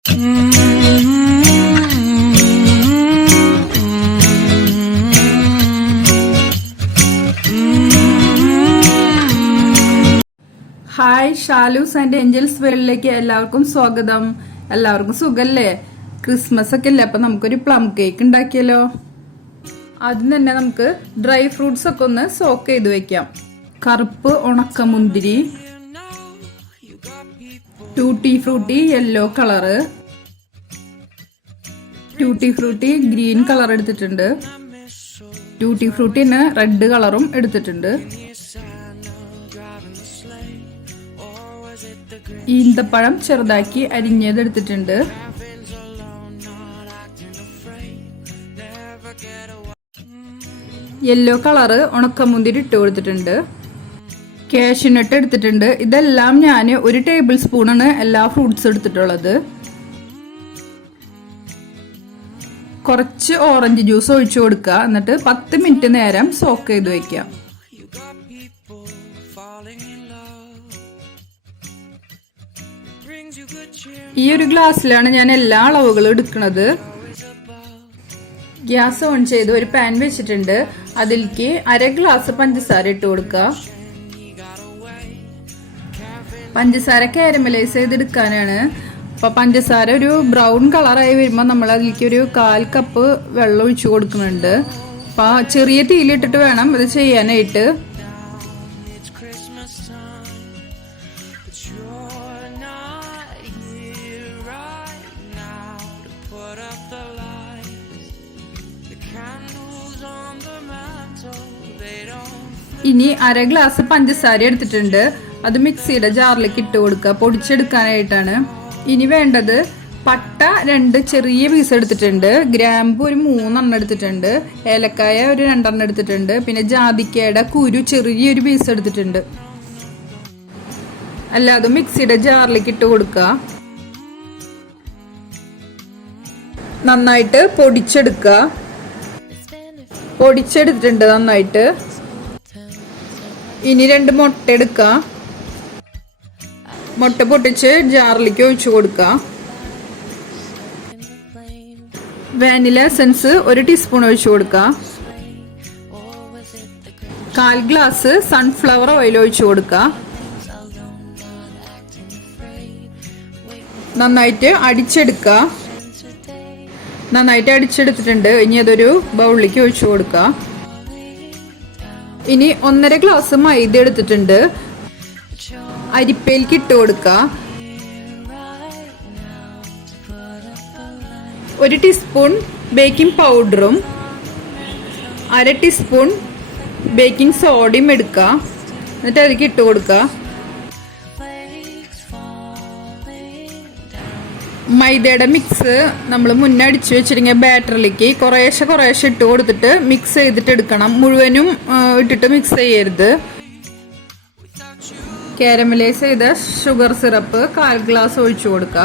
Hi, Shalu's and Angeles വേൾഡിലേക്ക് എല്ലാവർക്കും സ്വാഗതം. എല്ലാവർക്കും സുഖല്ലേ? ക്രിസ്മസ് ഒക്കെ അല്ലേ, അപ്പൊ നമുക്കൊരു പ്ലം കേക്ക് ഉണ്ടാക്കിയല്ലോ. ആദ്യം തന്നെ നമുക്ക് ഡ്രൈ ഫ്രൂട്ട്സ് ഒക്കെ ഒന്ന് സോക്ക് ചെയ്ത് വെക്കാം. കറുപ്പ് ഉണക്കമുന്തിരി, tutti Frooti yellow colour, tutti Frooti green colour എടുത്തിട്ടുണ്ട്, ടൂട്ടി ഫ്രൂട്ടിന് റെഡ് കളറും എടുത്തിട്ടുണ്ട്, ഈന്തപ്പഴം ചെറുതാക്കി അരിഞ്ഞത് എടുത്തിട്ടുണ്ട്, യെല്ലോ കളറ് ഉണക്കമുന്തിരി ഇട്ട് കൊടുത്തിട്ടുണ്ട്, കാഷ്യൂനട്ട് എടുത്തിട്ടുണ്ട്. ഇതെല്ലാം ഞാൻ 1 ടേബിൾ സ്പൂണാണ് എല്ലാ ഫ്രൂട്ട്സ് എടുത്തിട്ടുള്ളത്. കുറച്ച് ഓറഞ്ച് ജ്യൂസ് ഒഴിച്ചു കൊടുക്കുക. എന്നിട്ട് 10 മിനിറ്റ് നേരം സോക്ക് ചെയ്ത് വെക്കാം. ഈ ഒരു ഗ്ലാസ്സിലാണ് ഞാൻ എല്ലാ അളവുകളും എടുക്കുന്നത്. ഗ്യാസ് ഓൺ ചെയ്ത് ഒരു പാൻ വെച്ചിട്ടുണ്ട്. അതിലേക്ക് 1/2 ഗ്ലാസ് പഞ്ചസാര ഇട്ട് കൊടുക്കുക. പഞ്ചസാര കാരമലൈസ് ചെയ്തെടുക്കാനാണ്. അപ്പൊ പഞ്ചസാര ഒരു ബ്രൗൺ കളറായി വരുമ്പോൾ നമ്മൾ അതിലേക്ക് ഒരു 1/4 കപ്പ് വെള്ളം ഒഴിച്ചു കൊടുക്കുന്നുണ്ട്. അപ്പൊ ചെറിയ തീയിലിട്ടിട്ട് വേണം ഇത് ചെയ്യാനായിട്ട്. ഇനി 1/2 ഗ്ലാസ് പഞ്ചസാര എടുത്തിട്ടുണ്ട്. അത് മിക്സിയുടെ ജാറിലേക്ക് ഇട്ട് കൊടുക്കുക, പൊടിച്ചെടുക്കാനായിട്ടാണ്. ഇനി വേണ്ടത് പട്ട 2 ചെറിയ പീസ് എടുത്തിട്ടുണ്ട്, ഗ്രാമ്പു ഒരു 3 എടുത്തിട്ടുണ്ട്, ഏലക്കായ ഒരു 2 എടുത്തിട്ടുണ്ട്, പിന്നെ ജാതിക്കയുടെ കുരു ചെറിയൊരു പീസ് എടുത്തിട്ടുണ്ട്. അല്ലാതെ മിക്സിയുടെ ജാറിലേക്ക് ഇട്ട് കൊടുക്കുക. നന്നായിട്ട് പൊടിച്ചെടുക്കുക. പൊടിച്ചെടുത്തിട്ടുണ്ട് നന്നായിട്ട്. ഇനി 2 മുട്ട എടുക്കുക. മുട്ട പൊട്ടിച്ച് ജാറിലേക്ക് ഒഴിച്ചു കൊടുക്കുക. വാനില എസൻസ് 1 ടീസ്പൂൺ ഒഴിച്ചു കൊടുക്കുക. 1/4 ഗ്ലാസ് സൺഫ്ലവർ ഓയിൽ ഒഴിച്ചു കൊടുക്കുക. നന്നായിട്ട് അടിച്ചെടുക്കുക. നന്നായിട്ട് അടിച്ചെടുത്തിട്ടുണ്ട്. ഇനി അതൊരു ബൗളിലേക്ക് ഒഴിച്ചു കൊടുക്കുക. ഇനി 1/2 ഗ്ലാസ് മൈദ എടുത്തിട്ടുണ്ട്. അരിപ്പയിലേക്ക് ഇട്ട് കൊടുക്കുക. 1 ടീസ്പൂൺ ബേക്കിംഗ് പൗഡറും 1/2 ടീസ്പൂൺ ബേക്കിംഗ് സോഡയും എടുക്കുക. എന്നിട്ട് അതിലേക്ക് ഇട്ട് കൊടുക്കുക. മൈദയുടെ മിക്സ് നമ്മൾ മുന്നേ അടിച്ചു വെച്ചിരിക്കുന്ന ബാറ്ററിലേക്ക് കുറേശ്ശെ ഇട്ട് കൊടുത്തിട്ട് മിക്സ് ചെയ്തിട്ട് എടുക്കണം. മുഴുവനും ഇട്ടിട്ട് മിക്സ് ചെയ്യരുത്. കാരമലൈസ് ചെയ്ത ഷുഗർ സിറപ്പ് 1/4 ഗ്ലാസ് ഒഴിച്ചു കൊടുക്കുക.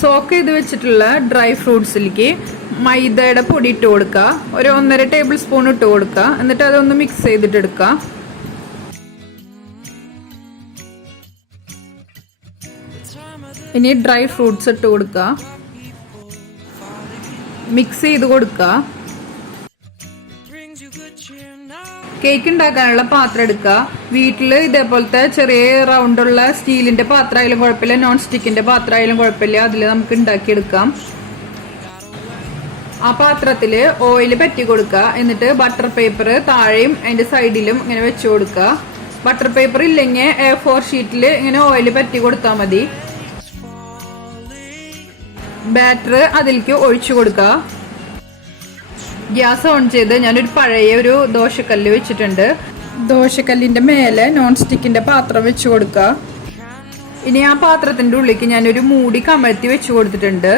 സോക്ക് ചെയ്ത് വെച്ചിട്ടുള്ള ഡ്രൈ ഫ്രൂട്ട്സിലേക്ക് മൈദയുടെ പൊടി ഇട്ട് കൊടുക്കുക. ഒരു 1/2 ടേബിൾ സ്പൂൺ ഇട്ട് കൊടുക്കുക. എന്നിട്ട് അതൊന്ന് മിക്സ് ചെയ്തിട്ട് എടുക്കുക. ഇനി ഡ്രൈ ഫ്രൂട്ട്സ് ഇട്ട് കൊടുക്കുക. മിക്സ് ചെയ്ത് കൊടുക്കുക. കേക്ക് ഉണ്ടാക്കാനുള്ള പാത്രം എടുക്കുക. വീട്ടിൽ ഇതേപോലത്തെ ചെറിയ റൗണ്ടുള്ള സ്റ്റീലിന്റെ പാത്രം ആയാലും കുഴപ്പമില്ല, നോൺ സ്റ്റിക്കിന്റെ പാത്രം ആയാലും കുഴപ്പമില്ല, അതിൽ നമുക്ക് ഉണ്ടാക്കിയെടുക്കാം. ആ പാത്രത്തില് ഓയിൽ പറ്റി കൊടുക്കുക. എന്നിട്ട് ബട്ടർ പേപ്പർ താഴെയും അതിന്റെ സൈഡിലും ഇങ്ങനെ വെച്ചു കൊടുക്കുക. ബട്ടർ പേപ്പർ ഇല്ലെങ്കിൽ A4 ഷീറ്റിൽ ഇങ്ങനെ ഓയിൽ പറ്റി കൊടുത്താൽ മതി. ബാറ്റർ അതിലേക്ക് ഒഴിച്ചു കൊടുക്കുക. ഗ്യാസ് ഓൺ ചെയ്ത് ഞാനൊരു പഴയ ഒരു ദോശക്കല്ല് വെച്ചിട്ടുണ്ട്. ദോശക്കല്ലിന്റെ മേലെ നോൺ സ്റ്റിക്കിന്റെ പാത്രം വെച്ചു കൊടുക്കുക. ഇനി ആ പാത്രത്തിന്റെ ഉള്ളിലേക്ക് ഞാനൊരു മൂടി കമഴ്ത്തി വെച്ചു കൊടുത്തിട്ടുണ്ട്.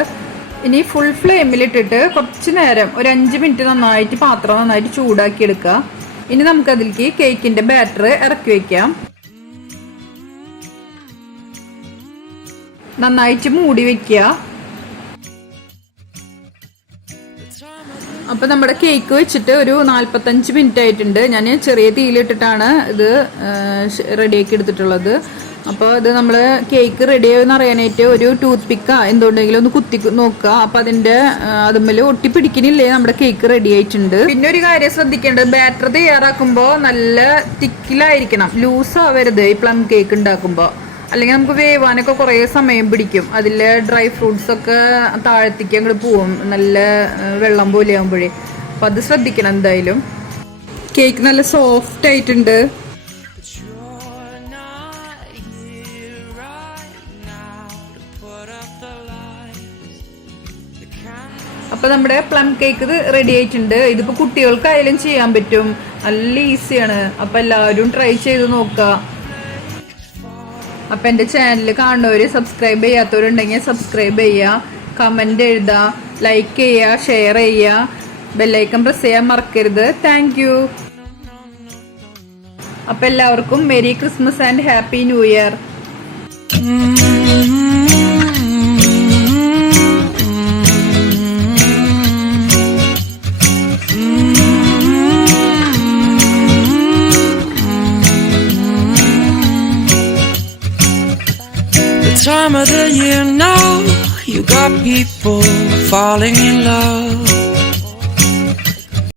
ഇനി ഫുൾ ഫ്ലെയിമിലിട്ടിട്ട് കുറച്ച് നേരം ഒരു 5 മിനിറ്റ് പാത്രം നന്നായിട്ട് ചൂടാക്കി എടുക്കുക. ഇനി നമുക്ക് അതിലേക്ക് കേക്കിന്റെ ബാറ്റർ ഇറക്കി വെക്കാം. നന്നായിട്ട് മൂടി വെക്കുക. അപ്പോൾ നമ്മുടെ കേക്ക് വെച്ചിട്ട് ഒരു 45 മിനിറ്റ് ആയിട്ടുണ്ട്. ഞാൻ ചെറിയ തീയിലിട്ടിട്ടാണ് ഇത് റെഡിയാക്കി എടുത്തിട്ടുള്ളത്. അപ്പോൾ ഇത് നമ്മൾ കേക്ക് റെഡി ആയെന്ന് അറിയാനായിട്ട് ഒരു ടൂത്ത് പിക്കാ എന്തുകൊണ്ടെങ്കിലും ഒന്ന് കുത്തി നോക്കുക. അപ്പോൾ അതുമ്മേൽ ഒട്ടി പിടിക്കണില്ലേ നമ്മുടെ കേക്ക് റെഡി ആയിട്ടുണ്ട്. പിന്നെ ഒരു കാര്യം ശ്രദ്ധിക്കേണ്ടത്, ബാറ്റർ തയ്യാറാക്കുമ്പോൾ നല്ല തിക്കിലായിരിക്കണം, ലൂസ് ആവരുത് ഈ പ്ലം കേക്ക് ഉണ്ടാക്കുമ്പോൾ. അല്ലെങ്കിൽ നമുക്ക് വേവാനൊക്കെ കുറേ സമയം പിടിക്കും. അതിൽ ഡ്രൈ ഫ്രൂട്ട്സ് ഒക്കെ താഴത്തേക്ക് അങ്ങോട്ട് പോവും, നല്ല വെള്ളം പോലെ ആകുമ്പോഴേ. അപ്പം അത് ശ്രദ്ധിക്കണം എന്തായാലും. കേക്ക് നല്ല സോഫ്റ്റ് ആയിട്ടുണ്ട്. അപ്പോൾ നമ്മുടെ പ്ലം കേക്ക് ഇത് റെഡി ആയിട്ടുണ്ട്. ഇതിപ്പോൾ കുട്ടികൾക്കായാലും ചെയ്യാൻ പറ്റും, നല്ല ഈസിയാണ്. അപ്പോൾ എല്ലാവരും ട്രൈ ചെയ്ത് നോക്കുക. അപ്പം എൻ്റെ ചാനൽ കാണുന്നവർ സബ്സ്ക്രൈബ് ചെയ്യാത്തവരുണ്ടെങ്കിൽ സബ്സ്ക്രൈബ് ചെയ്യുക, കമൻ്റ് എഴുതുക, ലൈക്ക് ചെയ്യുക, ഷെയർ ചെയ്യുക, ബെല്ലൈക്കൺ പ്രസ് ചെയ്യാൻ മറക്കരുത്. Thank you. അപ്പം എല്ലാവർക്കും merry Christmas and happy new year. Time of the year now, you got people falling in love.